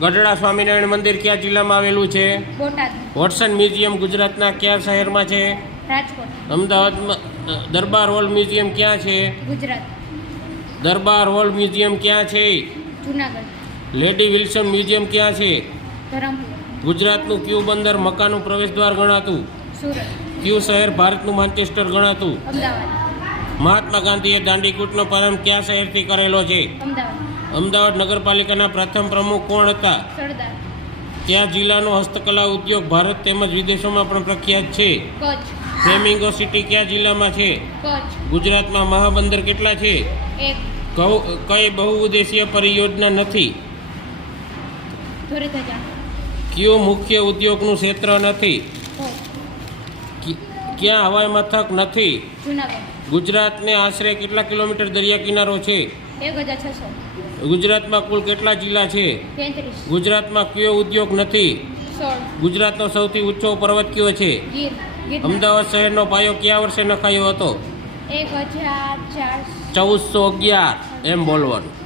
ગઢડા સ્વામિનારાયણ મંદિર કયા જિલ્લામાં આવેલું છે? વોટસન મ્યુઝિયમ ગુજરાતના કયા શહેરમાં છે? અમદાવાદમાં દરબાર હોલ મ્યુઝિયમ ક્યાં છે? ગુજરાત. દરબાર હોલ મ્યુઝિયમ ક્યાં છે? જુનાગઢ. લેડી વિલ્સન મ્યુઝિયમ ક્યાં છે? ગુજરાતનું ક્યુ બંદર મકાનું પ્રવેશદ્વાર ગણાતું? ક્યુ શહેર ભારતનું માન્ચેસ્ટર ગણાતું? મહાત્મા ગાંધીએ દાંડીકૂટનો પ્રારંભ કયા શહેરથી કરેલો છે? અમદાવાદ. અમદાવાદ નગરપાલિકાના પ્રથમ પ્રમુખ કોણ હતા? ત્યાં જિલ્લાનો હસ્તકલા ઉદ્યોગ ભારત તેમજ વિદેશોમાં પણ પ્રખ્યાત છે? ફ્લેમિંગો સિટી કયા જિલ્લામાં છે? ગુજરાતમાં મહાબંદર કેટલા છે? કઈ બહુઉદ્દેશીય પરિયોજના નથી? કયો મુખ્ય ઉદ્યોગનું ક્ષેત્ર નથી? ક્યાં હવાઈ મથક નથી? ગુજરાતને આશરે કેટલા કિલોમીટર દરિયા કિનારો છે? ગુજરાતમાં કુલ કેટલા જિલ્લા છે? ગુજરાતમાં કયો ઉદ્યોગ નથી? ગુજરાતનો સૌથી ઊંચો પર્વત કયો છે? અમદાવાદ શહેરનો પાયો કયા વર્ષે નખાયો હતો? ચૌદસો અગિયાર. એમ બોલવાનું.